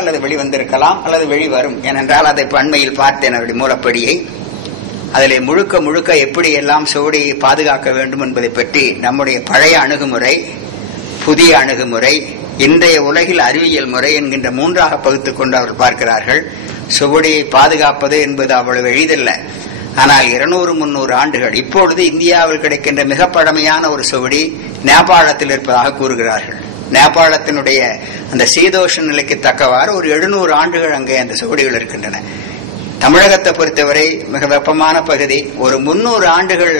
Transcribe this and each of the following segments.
அல்லது வெளிவந்திருக்கலாம் அல்லது வெளிவரும். ஏனென்றால் அதை அண்மையில் பார்த்தேன் அவருடைய மூலப்படியை. அதிலே முழுக்க முழுக்க எப்படி எல்லாம் சுவடியை பாதுகாக்க வேண்டும் என்பதை பற்றி நம்முடைய பழைய அணுகுமுறை, புதிய அணுகுமுறை, இன்றைய உலகில் அறிவியல் முறை என்கின்ற மூன்றாக பகுத்துக் கொண்டு அவர்கள் பார்க்கிறார்கள். சுவடியை பாதுகாப்பது என்பது அவ்வளவு எளிதல்ல. ஆனால் 200-300 ஆண்டுகள் இப்பொழுது இந்தியாவில் கிடைக்கின்ற மிக பழமையான ஒரு சுவடி நேபாளத்தில் இருப்பதாக கூறுகிறார்கள். நேபாளத்தினுடைய அந்த சீதோஷ நிலைக்கு தக்கவாறு ஒரு 700 ஆண்டுகள் அங்கே அந்த சுவடிகள் இருக்கின்றன. தமிழகத்தை பொறுத்தவரை மிக வெப்பமான பகுதி. ஒரு 300 ஆண்டுகள்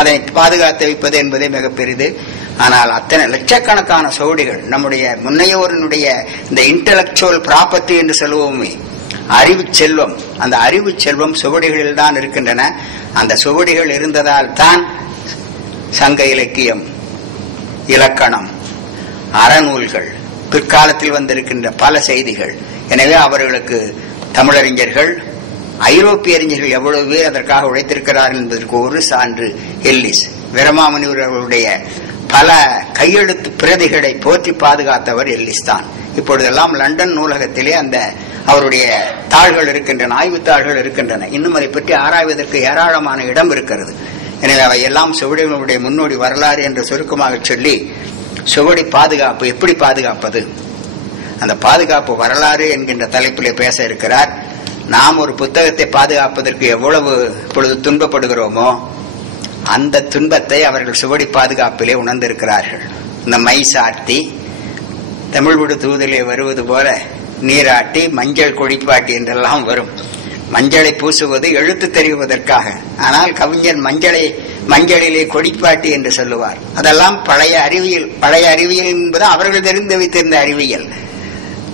அதை பாதுகாத்து வைப்பது என்பதே மிக பெரிது. ஆனால் அத்தனை லட்சக்கணக்கான சுவடிகள் நம்முடைய முன்னையோரினுடைய இந்த இன்டலெக்சுவல் ப்ராப்பர்ட்டி என்று சொல்லுவோமே, அறிவு செல்வம், அந்த அறிவு செல்வம் சுவடிகளில் தான் இருக்கின்றன. அந்த சுவடிகள் இருந்ததால் தான் சங்க இலக்கியம், இலக்கணம், அறநூல்கள், பிற்காலத்தில் வந்திருக்கின்ற பல செய்திகள். எனவே அவர்களுக்கு தமிழறிஞர்கள், ஐரோப்பிய அறிஞர்கள் எவ்வளவு பேர் அதற்காக உழைத்திருக்கிறார்கள் என்பதற்கு ஒரு சான்று எல்லிஸ். வீரமாமுனிவர் அவர்களுடைய பல கையெழுத்து பிரதிகளை போற்றி பாதுகாத்தவர் எல்லிஸ் தான். இப்பொழுதெல்லாம் லண்டன் நூலகத்திலே அந்த அவருடைய தாள்கள் இருக்கின்றன, ஆய்வுத்தாள்கள் இருக்கின்றன. இன்னும் அதை பற்றி ஆராய்வதற்கு ஏராளமான இடம் இருக்கிறது. எனவே அவை எல்லாம் சுவடிகளுடைய முன்னோடி வரலாறு என்று சுருக்கமாக சொல்லி, சுவடி பாதுகாப்பு எப்படி பாதுகாப்பது, அந்த பாதுகாப்பு வரலாறு என்கின்ற தலைப்பிலே பேச இருக்கிறார். நாம் ஒரு புத்தகத்தை பாதுகாப்பதற்கு எவ்வளவு இப்பொழுது துன்பப்படுகிறோமோ அந்த துன்பத்தை அவர்கள் சுவடி பாதுகாப்பிலே உணர்ந்திருக்கிறார்கள். இந்த மை சாத்தி, தமிழ் விடு தூதிலே வருவது போல நீராட்டி, மஞ்சள் கொடிப்பாட்டி என்றெல்லாம் வரும். மஞ்சளை பூசுவது எழுத்து தெரிவதற்காக. ஆனால் கவிஞர் மஞ்சளிலே கொடிப்பாட்டி என்று சொல்லுவார். அதெல்லாம் பழைய அறிவியல் என்பது அவர்கள் தெரிந்து வைத்திருந்த அறிவியல்.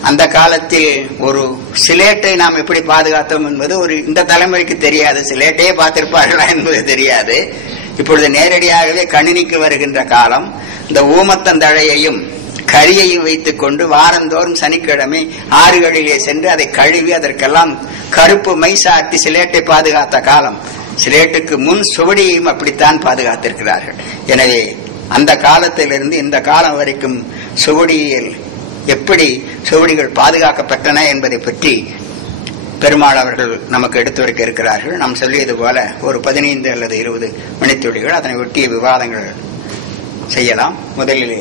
அந்த காலத்தில் ஒரு சிலேட்டை நாம் எப்படி பாதுகாத்தோம் என்பது இந்த தலைமுறைக்கு தெரியாது. சிலேட்டையே பார்த்திருப்பார்களா என்பது தெரியாது. இப்பொழுது நேரடியாகவே கணினிக்கு வருகின்ற காலம். இந்த ஊமத்தந்தழையையும் கரியையும் வைத்துக் கொண்டு வாரந்தோறும் சனிக்கிழமை ஆறுகளிலே சென்று அதை கழுவி அதற்கெல்லாம் கருப்பு மை சாத்தி சிலேட்டை பாதுகாத்த காலம். சிலேட்டுக்கு முன் சுவடியையும் அப்படித்தான் பாதுகாத்திருக்கிறார்கள். எனவே அந்த காலத்திலிருந்து இந்த காலம் வரைக்கும் சுவடியில் எப்படி சுவடிகள் பாதுகாக்கப்பட்டன என்பதை பற்றி பெருமாள் அவர்கள் நமக்கு எடுத்துரைக்க இருக்கிறார்கள். நாம் சொல்லியது போல ஒரு 15 அல்லது 20 மணித்துளிகள் அதனை ஒட்டிய விவாதங்கள் செய்யலாம். முதலிலே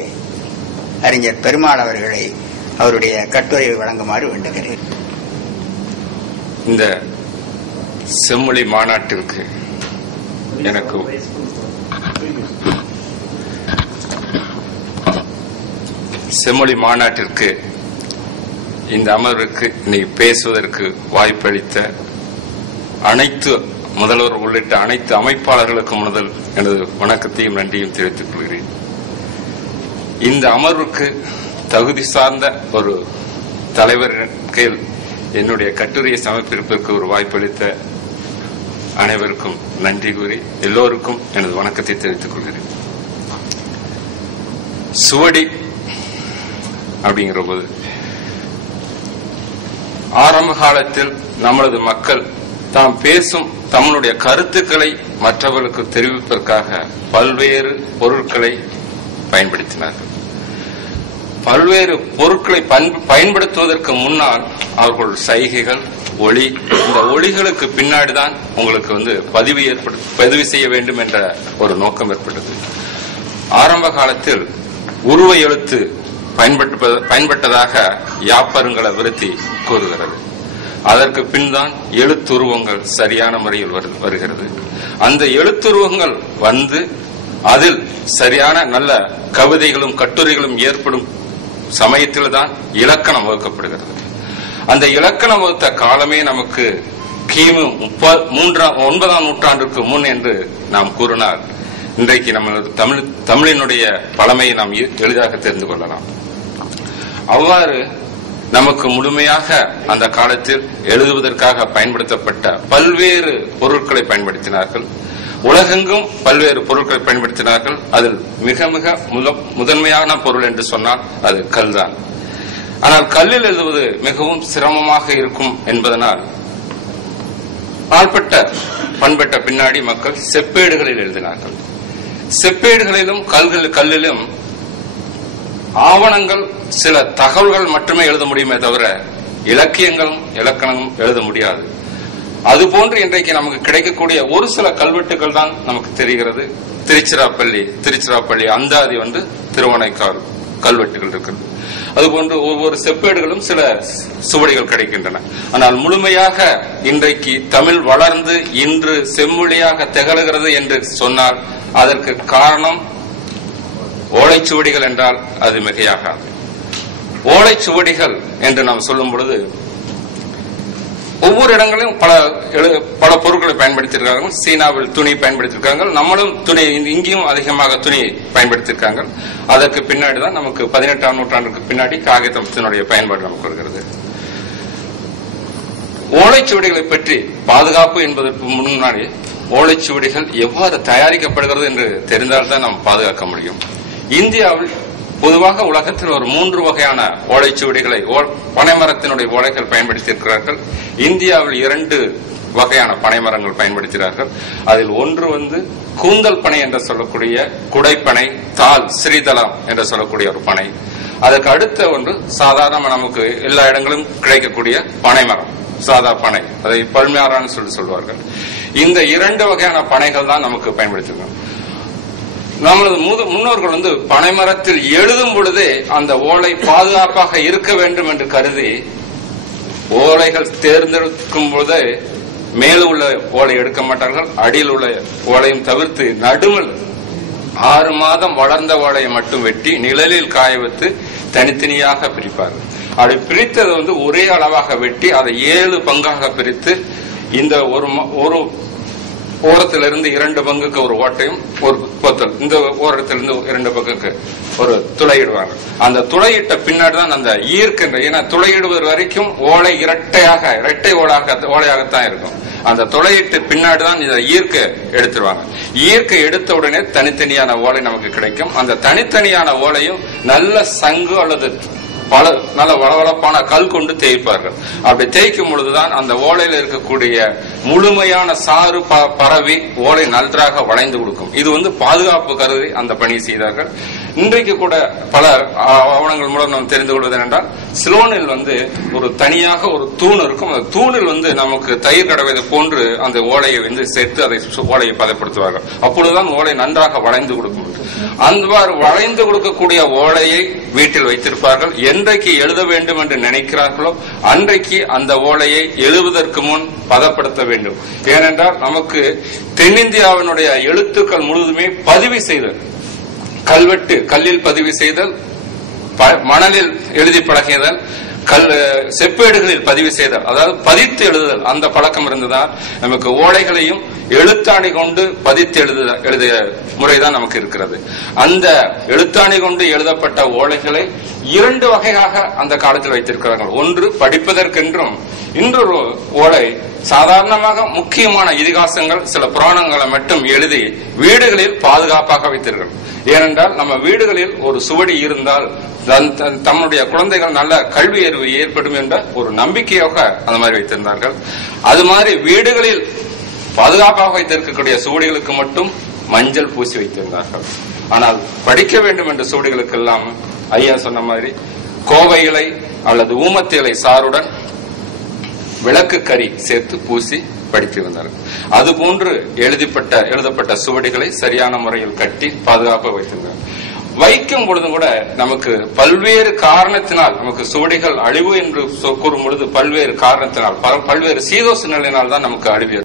அறிஞர் பெருமாள் அவர்களை அவருடைய கட்டுரையை வழங்குமாறு வேண்டுகிறேன். இந்த செம்மொழி மாநாட்டிற்கு எனக்கு செம்மொழி மாநாட்டிற்கு இந்த அமர்வுக்கு இன்னைக்கு பேசுவதற்கு வாய்ப்பளித்த அனைத்து முதல்வர் உள்ளிட்ட அனைத்து அமைப்பாளர்களுக்கு முதல் எனது வணக்கத்தையும் நன்றியும் தெரிவித்துக் கொள்கிறேன். இந்த அமர்வுக்கு தகுதி சார்ந்த ஒரு தலைவருக்கு என்னுடைய கட்டுரையை சமர்ப்பிப்பதற்கு ஒரு வாய்ப்பளித்த அனைவருக்கும் நன்றி கூறி எல்லோருக்கும் எனது வணக்கத்தை தெரிவித்துக் கொள்கிறேன். சுவடி அப்படிங்கிற போது ஆரம்ப காலத்தில் நமது மக்கள் தாம் பேசும் தங்களுடைய கருத்துக்களை மற்றவர்களுக்கு தெரிவிப்பதற்காக பல்வேறு பொருட்களை பயன்படுத்தினார்கள். பல்வேறு பொருட்களை பயன்படுத்துவதற்கு முன்னால் அவர்கள் சைகைகள், ஒளி, இந்த ஒளிகளுக்கு பின்னாடிதான் உங்களுக்கு பதிவு செய்ய வேண்டும் என்ற ஒரு நோக்கம் ஏற்பட்டது. ஆரம்ப காலத்தில் உருவ எழுத்து பயன்பட்டதாக யாப்பருங்கல விருத்தி கூறுகிறது. அதற்கு பின் தான் எழுத்துருவங்கள் சரியான முறையில் வருகிறது. அந்த எழுத்துருவங்கள் வந்து அதில் சரியான நல்ல கவிதைகளும் கட்டுரைகளும் ஏற்படும் சமயத்தில் தான் இலக்கணம் வகுக்கப்படுகிறது. அந்த இலக்கணம் வகுத்த காலமே நமக்கு கிமு 9ஆம் நூற்றாண்டுக்கு முன் என்று நாம் கூறினால் இன்றைக்கு நமது தமிழினுடைய பழமையை நாம் எளிதாக தெரிந்து கொள்ளலாம். அவ்வாறு நமக்கு முழுமையாக அந்த காலத்தில் எழுதுவதற்காக பயன்படுத்தப்பட்ட பல்வேறு பொருட்களை பயன்படுத்தினார்கள். உலகெங்கும் பல்வேறு பொருட்களை பயன்படுத்தினார்கள். அதில் மிக மிக முதன்மையான பொருள் என்று சொன்னால் அது கல் தான். ஆனால் கல்லில் எழுதுவது மிகவும் சிரமமாக இருக்கும் என்பதனால் பண்பட்ட பின்னாடி மக்கள் செப்பேடுகளில் எழுதினார்கள். செப்பேடுகளிலும் கல்லிலும் ஆவணங்கள், சில தகவல்கள் மட்டுமே எழுத முடியுமே தவிர இலக்கியங்களும் இலக்கணமும் எழுத முடியாது. அதுபோன்று இன்றைக்கு நமக்கு கிடைக்கக்கூடிய ஒரு சில கல்வெட்டுகள் தான் நமக்கு தெரிகிறது. திருச்சிராப்பள்ளி அந்தாதி திருவனைக்கால் கல்வெட்டுகள் இருக்கிறது. அதுபோன்று ஒவ்வொரு செப்பேடுகளும் சில சுவடிகள் கிடைக்கின்றன. ஆனால் முழுமையாக இன்றைக்கு தமிழ் வளர்ந்து இன்று செம்மொழியாக திகழ்கிறது என்று சொன்னால் அதற்கு காரணம் ஓலைச்சுவடிகள் என்றால் அது மிகையாகாது. ஓலைச்சுவடிகள் என்று நாம் சொல்லும் பொழுது ஒவ்வொரு இடங்களிலும் பல பொருட்களை பயன்படுத்தியிருக்காங்க. சீனாவில் துணி பயன்படுத்தியிருக்காங்க, நம்மளும் துணி இங்கேயும் அதிகமாக துணி பயன்படுத்தியிருக்காங்க. அதற்கு பின்னாடி தான் நமக்கு 18ஆம் நூற்றாண்டுக்கு பின்னாடி காகிதத்தினுடைய பயன்பாடு நமக்கு வருகிறது. ஓலைச்சுவடிகளை பற்றி பாதுகாப்பு என்பதற்கு முன்னாடி ஓலைச்சுவடிகள் எவ்வாறு தயாரிக்கப்படுகிறது என்று தெரிந்தால்தான் நாம் பாதுகாக்க முடியும். இந்தியாவில் பொதுவாக உலகத்தில் ஒரு 3 வகையான ஓலைச்சுவடிகளை பனைமரத்தினுடைய ஓலைகள் பயன்படுத்தியிருக்கிறார்கள். இந்தியாவில் 2 வகையான பனைமரங்கள் பயன்படுத்துகிறார்கள். அதில் ஒன்று கூந்தல் பனை என்று சொல்லக்கூடிய குடைப்பனை, தால் ஸ்ரீதலம் என்று சொல்லக்கூடிய ஒரு பனை. அதற்கு அடுத்த ஒன்று சாதாரண நமக்கு எல்லா இடங்களும் கிடைக்கக்கூடிய பனைமரம், சாதா பனை, அதை பல்மையாரான்னு சொல்வார்கள். இந்த 2 வகையான பனைகள் தான் நமக்கு பயன்படுத்திருக்கோம். நமது முன்னோர்கள் பனைமரத்தில் எழுதும் பொழுதே அந்த ஓலை பாதுகாப்பாக இருக்க வேண்டும் என்று கருதி ஓலைகள் தேர்ந்தெடுக்கும் பொழுதே மேல உள்ள ஓலை எடுக்க மாட்டார்கள், அடியில் உள்ள ஓலையும் தவிர்த்து நடுவில் 6 மாதம் வளர்ந்த ஓலையை மட்டும் வெட்டி நிழலில் காய வைத்து தனித்தனியாக பிரிப்பார்கள். அப்படி பிரித்தது ஒரே அளவாக வெட்டி அதை 7 பங்காக பிரித்து இந்த ஒரு ஓரத்திலிருந்து 2 பங்குக்கு ஒரு ஓட்டையும் ஒரு பொத்தல், இந்த ஓரத்திலிருந்து 2 பங்குக்கு ஒரு துளையிடுவாங்க. அந்த துளையிட்ட பின்னாடி தான் அந்த ஈர்க்கின்ற, ஏன்னா துளையிடுவது வரைக்கும் ஓலை இரட்டை ஓலையாகத்தான் இருக்கும். அந்த துளையிட்டு பின்னாடி தான் இந்த ஈர்க்க எடுத்துருவாங்க. ஈர்க்க எடுத்த உடனே தனித்தனியான ஓலை நமக்கு கிடைக்கும். அந்த தனித்தனியான ஓலையும் நல்ல சங்கு அல்லது நல்ல வளவளப்பான கல் கொண்டு தேய்ப்பார்கள். அப்படி தேய்க்கும் பொழுதுதான் அந்த ஓலையில இருக்கக்கூடிய முழுமையான சாறு பரவி ஓலை நன்றாக வளைந்து கொடுக்கும். இது பாதுகாப்பு கருதி அந்த பணி செய்தார்கள். இன்றைக்கு கூட பல ஆவணங்கள் மூலம் நாம் தெரிந்து கொள்வது என்றால், சிலோனில் ஒரு தனியாக ஒரு தூண் இருக்கும். அந்த தூணில் நமக்கு தயிர் கடவைதை போன்று அந்த ஓலையை சேர்த்து அதை ஓலையை பதப்படுத்துவார்கள். அப்பொழுதுதான் ஓலை நன்றாக வளைந்து கொடுக்கும். அவ்வாறு வளைந்து கொடுக்கக்கூடிய ஓலையை வீட்டில் வைத்திருப்பார்கள். என்றைக்கு எழுத வேண்டும் என்று நினைக்கிறார்களோ அன்றைக்கு அந்த ஓலையை எழுதுவதற்கு முன் பதப்படுத்த வேண்டும். ஏனென்றால் நமக்கு தென்னிந்தியாவினுடைய எழுத்துக்கள் முழுவதுமே பதிவு செய்தல், கல்லில் பதிவு செய்தல், மணலில் எழுதி பழகியதல், செப்பேடுகளில் பதிவு செய்தல், அதாவது பதித்து எழுதுதல், அந்த பழக்கம் இருந்ததால் நமக்கு ஓலைகளையும் எழுத்தாணி கொண்டு பதித்து எழுதிய முறைதான் நமக்கு இருக்கிறது. அந்த எழுத்தாணி கொண்டு எழுதப்பட்ட ஓலைகளை 2 வகையாக அந்த காலத்தில் வைத்திருக்கிறார்கள். ஒன்று படிப்பதற்கென்றும், இன்னொரு ஓலை சாதாரணமாக முக்கியமான இதிகாசங்கள், சில புராணங்களை மட்டும் எழுதி வீடுகளில் பாதுகாப்பாக வைத்திருக்கிறார்கள். ஏனென்றால் நம்ம வீடுகளில் ஒரு சுவடி இருந்தால் தம்முடைய குழந்தைகள் நல்ல கல்வி அறிவு ஏற்படும் என்ற ஒரு நம்பிக்கையாக அந்த மாதிரி வைத்திருந்தார்கள். அது மாதிரி வீடுகளில் பாதுகாப்பாக வைத்திருக்கக்கூடிய சுவடிகளுக்கு மட்டும் மஞ்சள் பூசி வைத்திருந்தார்கள். ஆனால் படிக்க வேண்டும் என்ற சுவடிகளுக்கெல்லாம் ஐயா சொன்ன மாதிரி கோவை இலை அல்லது ஊமத்து இலை சாறுடன் விளக்கு கறி சேர்த்து பூசி படித்து வந்தார்கள். அதுபோன்று எழுதப்பட்ட சுவடிகளை சரியான முறையில் கட்டி பாதுகாப்பாக வைத்திருந்தார்கள். வைக்கும் பொழுதும் கூட நமக்கு பல்வேறு காரணத்தினால், நமக்கு சுவடிகள் அழிவு என்று கூறும் பொழுது பல்வேறு காரணத்தினால், பல்வேறு சீதோச நிலையினால் தான் நமக்கு அழிவு